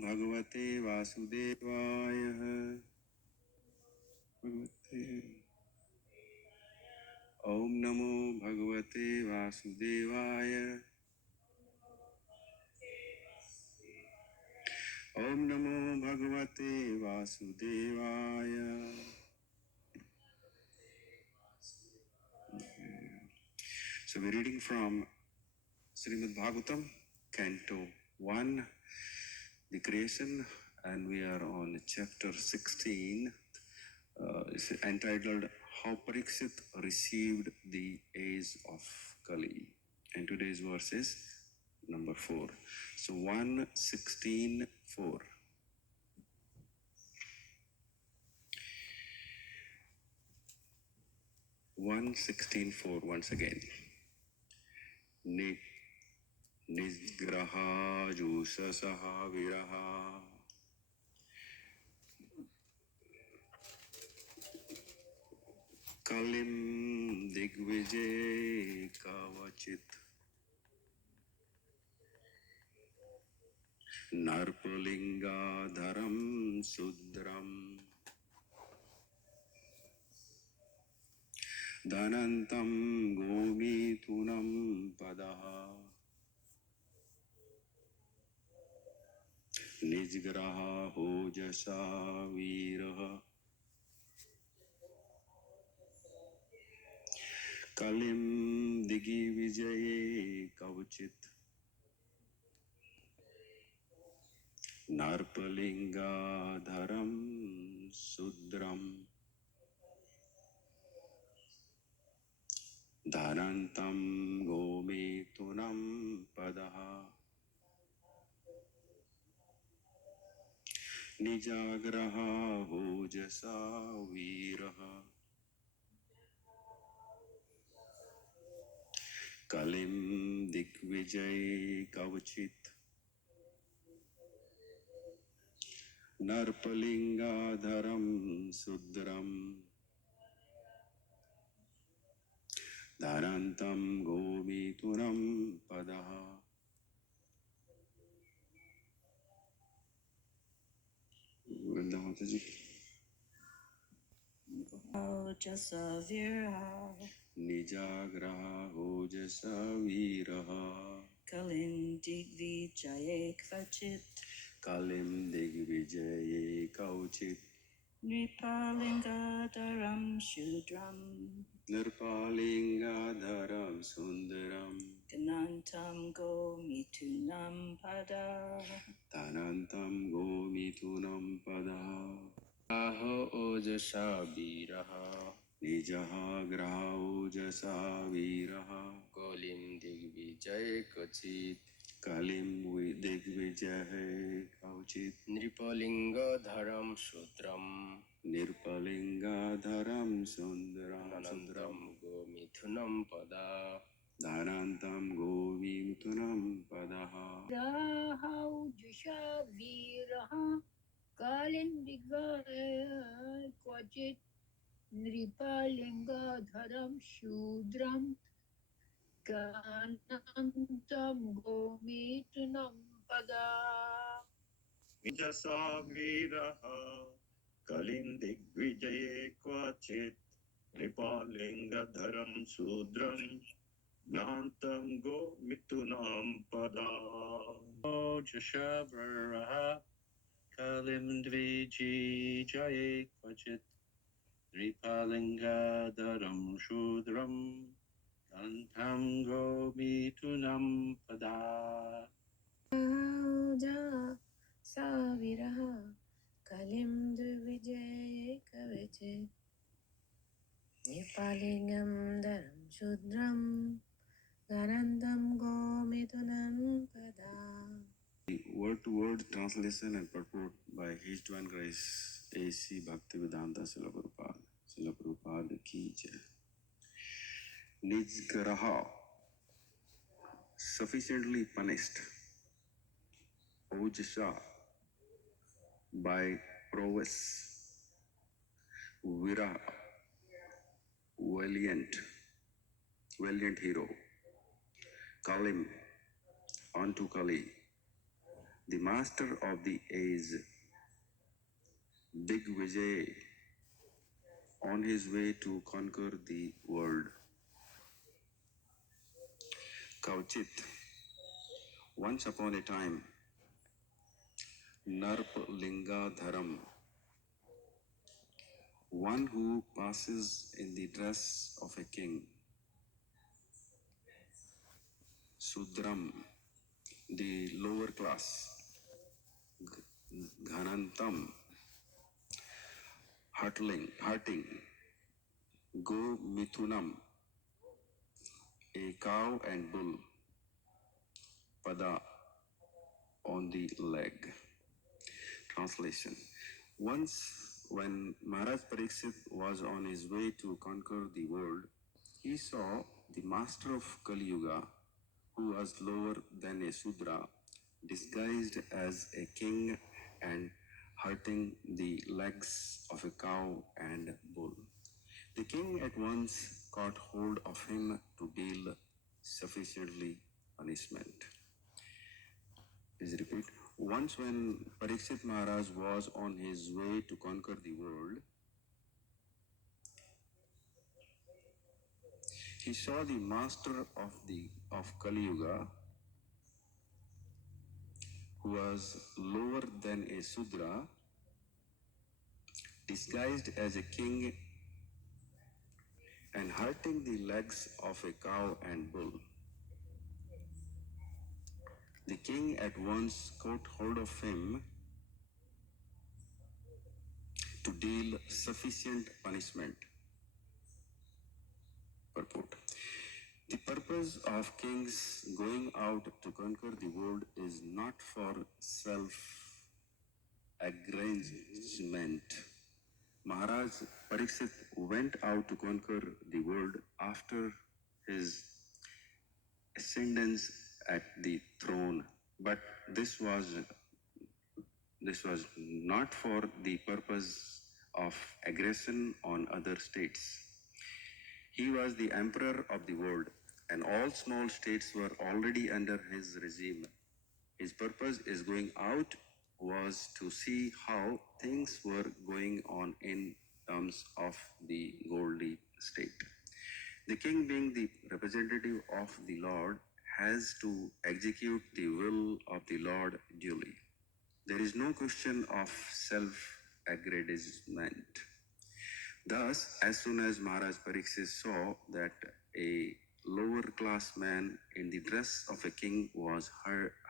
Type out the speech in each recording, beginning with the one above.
भगवते वासुदेवाय भगवते ओम नमो भगवते वासुदेवाय ओम नमो भगवते वासुदेवाय So we're reading from Srimad Bhagavatam, Canto 1, the creation, and we are on chapter 16. It's entitled How Parikshit Received the Age of Kali. And today's verse is number 4. So 1:16:4. 1:16:4 once again. Nisgraha jusasaha viraha Kalim Digvijay Kavachit Narpalinga Dharam Sudram Dhanantam Gomitunam Padaha Nijgraha Hojasa Viraha Kalim Digvijaye Kavachit Narpalinga Dharam Sudram Dhanantam Gomitunam Padaha Nijagraha Hojasa Viraha Kalim Digvijay Kavachit Narpalinga Dharam Sudram Dharantam Gomitunam Padaha. Vrinda Mataji. Hojasa viraha Nijagraha Hojasa Viraha Kalim digvijaye kvachit Kalim Digvijaye Kauchit Nripalinga dharam shudram Nirpalinga Dharam Sundaram Ganantam gomitunam pada Dhanantam Gomitunam Padaha Aho Ojasa Viraha Nijaha Graha Ojasa Viraha Kalim Digvijay Kachit Kalim Digvijay Kauchit Nripalinga Dharam Sudram Nirpalinga Dharam Sundaram Nanandam Gomithunam Pada Dhanantam Gomitunam Padaha Jusha Viraha Kalin Digva Kwachit Nripalinga Dharam Shudram Kanantam Gomitunam Pada Vijasa Viraha Kalim Digvijaye Kvachit Nipalinga Dharam Sudram Nantam Gomitunam Pada Jashavaraha Kalim Dvijaye Kvachit Ripalinga Dharam Shudram Dantam Gomitunam Pada Saviraha Kalim Dvijay Kavachit Nipalingam Dharam Shudram Garandam Gomitunam Pada. Word-to-word translation and purport by His Divine Grace A.C. Bhaktivedanta Srila Prabhupada. Srila Prabhupada ki jai. Nijgraha, sufficiently punished. Ojasa, by prowess. Viraha, valiant hero. Kalim, unto Kali. the master of the age, Digvijay, on his way to conquer the world. Kauchit, once upon a time, Narp Linga Dharam, one who passes in the dress of a king. Sudram, the lower class. Ghanantam, hurting. Go Mithunam, a cow and bull. Pada, on the leg. Translation. Once, when Maharaj Pariksit was on his way to conquer the world, he saw the master of Kali Yuga, who was lower than a Sudra, disguised as a king and hurting the legs of a cow and bull. The king at once caught hold of him to deal sufficiently punishment. Please repeat. Once, when Pariksit Maharaj was on his way to conquer the world, he saw the master of Kali Yuga, who was lower than a Sudra, disguised as a king and hurting the legs of a cow and bull. The king at once caught hold of him to deal sufficient punishment. Purport. The purpose of kings going out to conquer the world is not for self-aggrandizement. Maharaj Pariksit went out to conquer the world after his ascendance at the throne, but this was not for the purpose of aggression on other states. He was the emperor of the world, and all small states were already under his regime. His purpose is going out was to see how things were going on in terms of the Goldi state. The king, being the representative of the Lord, has to execute the will of the Lord duly. There is no question of self-aggrandizement. Thus, as soon as Maharaj Pariksit saw that a lower class man in the dress of a king was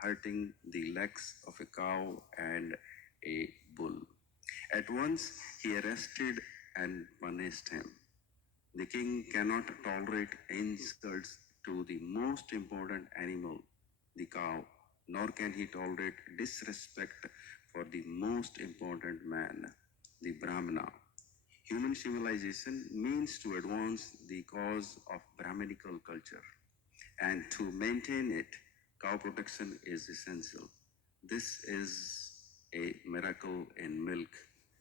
hurting the legs of a cow and a bull, at once he arrested and punished him. The king cannot tolerate insults to the most important animal, the cow, nor can he tolerate disrespect for the most important man, the Brahmana. Human civilization means to advance the cause of Brahminical culture, and to maintain it, cow protection is essential. This is a miracle in milk,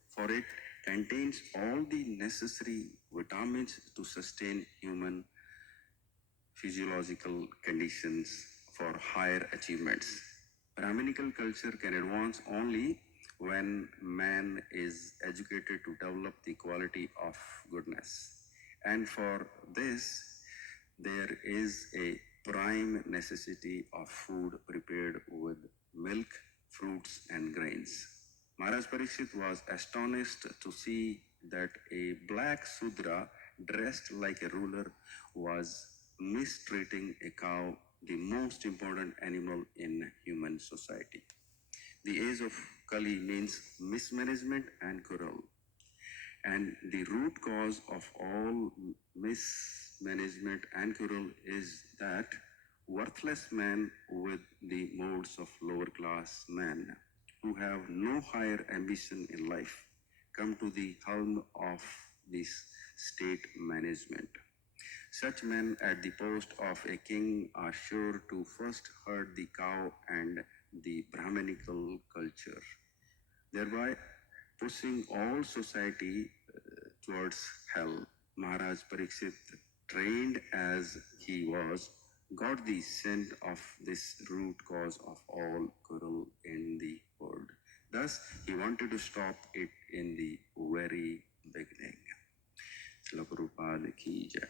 for it contains all the necessary vitamins to sustain human physiological conditions for higher achievements. Brahminical culture can advance only when man is educated to develop the quality of goodness. And for this, there is a prime necessity of food prepared with milk, fruits, and grains. Maharaj Pariksit was astonished to see that a black Sudra dressed like a ruler was mistreating a cow, the most important animal in human society. The age of Kali means mismanagement and quarrel. And the root cause of all mismanagement and quarrel is that worthless men with the modes of lower class men who have no higher ambition in life come to the helm of this state management. Such men at the post of a king are sure to first hurt the cow and the Brahminical culture, thereby pushing all society towards hell. Maharaj Pariksit, trained as he was, got the scent of this root cause of all quarrel in the world. Thus, he wanted to stop it in the very beginning. Srila Prabhupada ki jai.